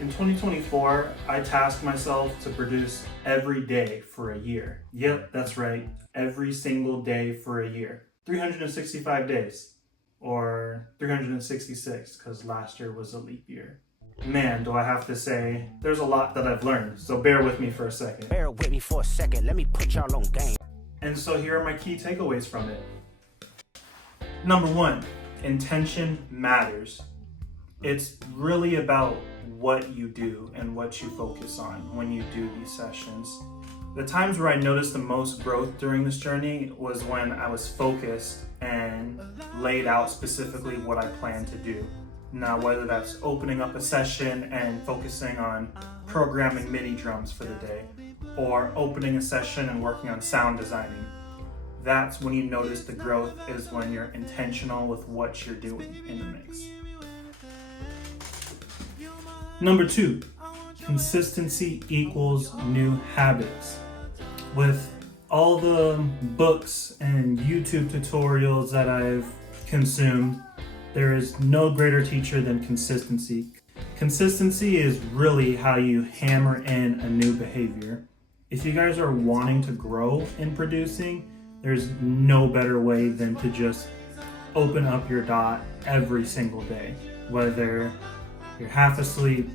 In 2024, I tasked myself to produce every day for a year. Yep, that's right, every single day for a year. 365 days, or 366, because last year was a leap year. Man, do I have to say, there's a lot that I've learned, so bear with me for a second. Bear with me for a second, let me put y'all on game. And so here are my key takeaways from it. Number one, intention matters. It's really about what you do and what you focus on when you do these sessions. The times where I noticed the most growth during this journey was when I was focused and laid out specifically what I planned to do. Now, whether that's opening up a session and focusing on programming MIDI drums for the day, or opening a session and working on sound designing, that's when you notice the growth, is when you're intentional with what you're doing in the mix. Number two, consistency equals new habits. With all the books and YouTube tutorials that I've consumed, there is no greater teacher than consistency. Consistency is really how you hammer in a new behavior. If you guys are wanting to grow in producing, there's no better way than to just open up your dot every single day. Whether you're half asleep,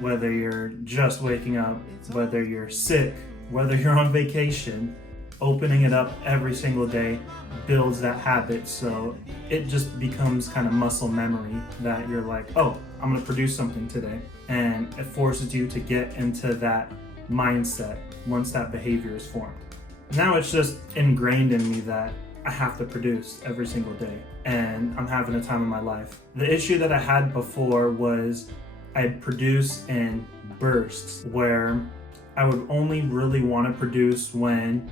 whether you're just waking up, whether you're sick, whether you're on vacation, opening it up every single day builds that habit, so it just becomes kind of muscle memory that you're like, oh, I'm gonna produce something today. And it forces you to get into that mindset once that behavior is formed. Now it's just ingrained in me that I have to produce every single day, and I'm having a time of my life. The issue that I had before was I'd produce in bursts where I would only really want to produce when,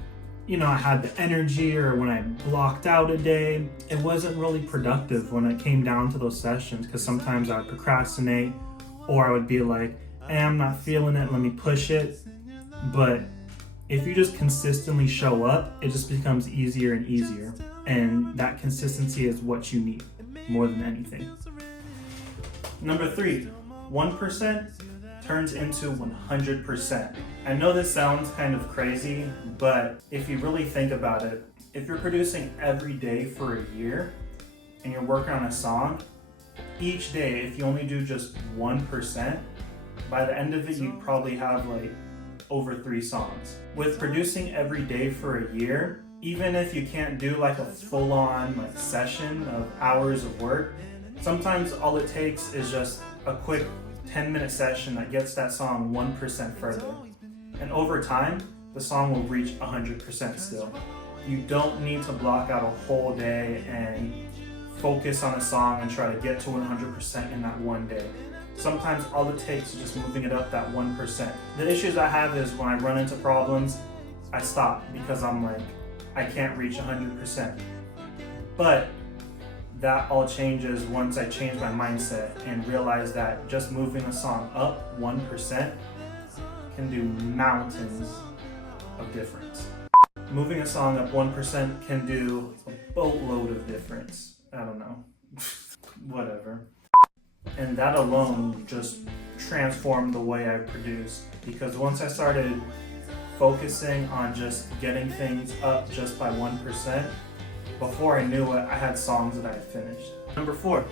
I had the energy, or when I blocked out a day. It wasn't really productive when it came down to those sessions, because sometimes I would procrastinate, or I would be like, hey, I'm not feeling it, let me push it. But if you just consistently show up, it just becomes easier and easier. And that consistency is what you need more than anything. Number three, 1% turns into 100%. I know this sounds kind of crazy, but if you really think about it, if you're producing every day for a year and you're working on a song, each day, if you only do just 1%, by the end of it, you probably have like over 3 songs. With producing every day for a year, even if you can't do like a full-on like session of hours of work, sometimes all it takes is just a quick 10-minute session that gets that song 1% further. And over time, the song will reach 100% still. You don't need to block out a whole day and focus on a song and try to get to 100% in that one day. Sometimes all it takes is just moving it up that 1%. The issues I have is when I run into problems, I stop because I'm like, I can't reach 100%. But that all changes once I change my mindset and realize that just moving a song up 1% can do mountains of difference. Moving a song up 1% can do a boatload of difference. I don't know, whatever. And that alone just transformed the way I produce, because once I started focusing on just getting things up just by 1%, before I knew it, I had songs that I had finished. Number 4,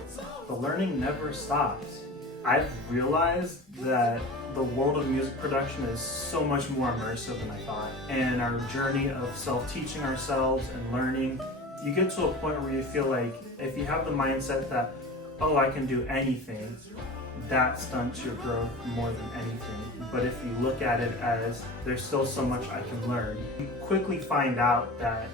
the learning never stops. I've realized that the world of music production is so much more immersive than I thought. And our journey of self-teaching ourselves and learning, you get to a point where you feel like if you have the mindset that, oh, I can do anything, that stunts your growth more than anything. But if you look at it as there's still so much I can learn, you quickly find out that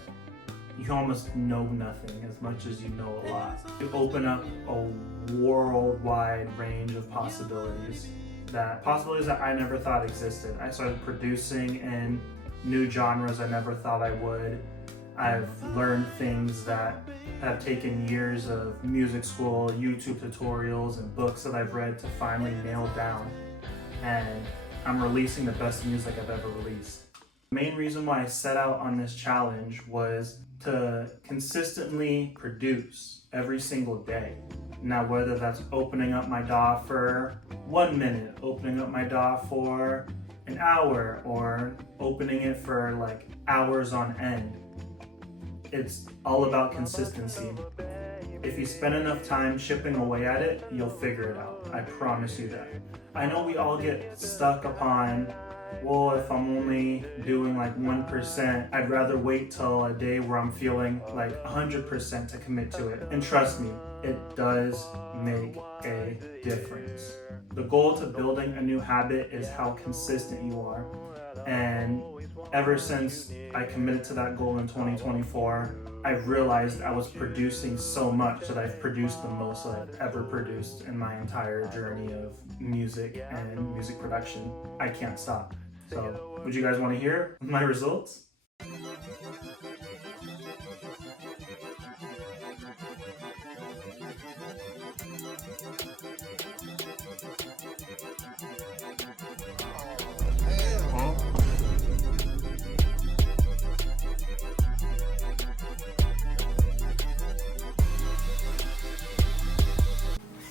you almost know nothing as much as you know a lot. You open up a worldwide range of possibilities that I never thought existed. I started producing in new genres I never thought I would. I've learned things that have taken years of music school, YouTube tutorials, and books that I've read to finally nail down. And I'm releasing the best music I've ever released. The main reason why I set out on this challenge was to consistently produce every single day. Now, whether that's opening up my DAW for 1 minute, opening up my DAW for an hour, or opening it for like hours on end, it's all about consistency. If you spend enough time chipping away at it, you'll figure it out. I promise you that. I know we all get stuck upon, well, if I'm only doing like 1%, I'd rather wait till a day where I'm feeling like 100% to commit to it. And trust me, it does make a difference. The goal to building a new habit is how consistent you are. And ever since I committed to that goal in 2024, I've realized I was producing so much that I've produced the most that I've ever produced in my entire journey of music and music production. I can't stop. So, would you guys want to hear my results?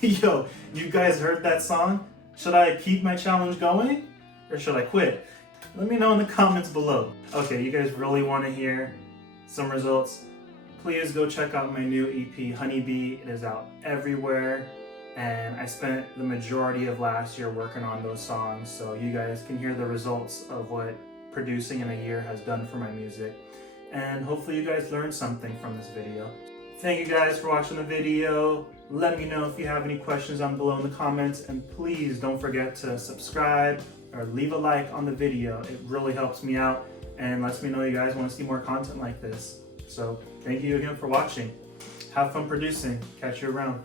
Yo, you guys heard that song? Should I keep my challenge going or should I quit? Let me know in the comments below. Okay, you guys really want to hear some results? Please go check out my new EP, Honeybee. It is out everywhere, and I spent the majority of last year working on those songs, so you guys can hear the results of what producing in a year has done for my music. And hopefully you guys learned something from this video. Thank you guys for watching the video. Let me know if you have any questions down below in the comments, and please don't forget to subscribe or leave a like on the video. It really helps me out and lets me know you guys want to see more content like this. So thank you again for watching. Have fun producing. Catch you around.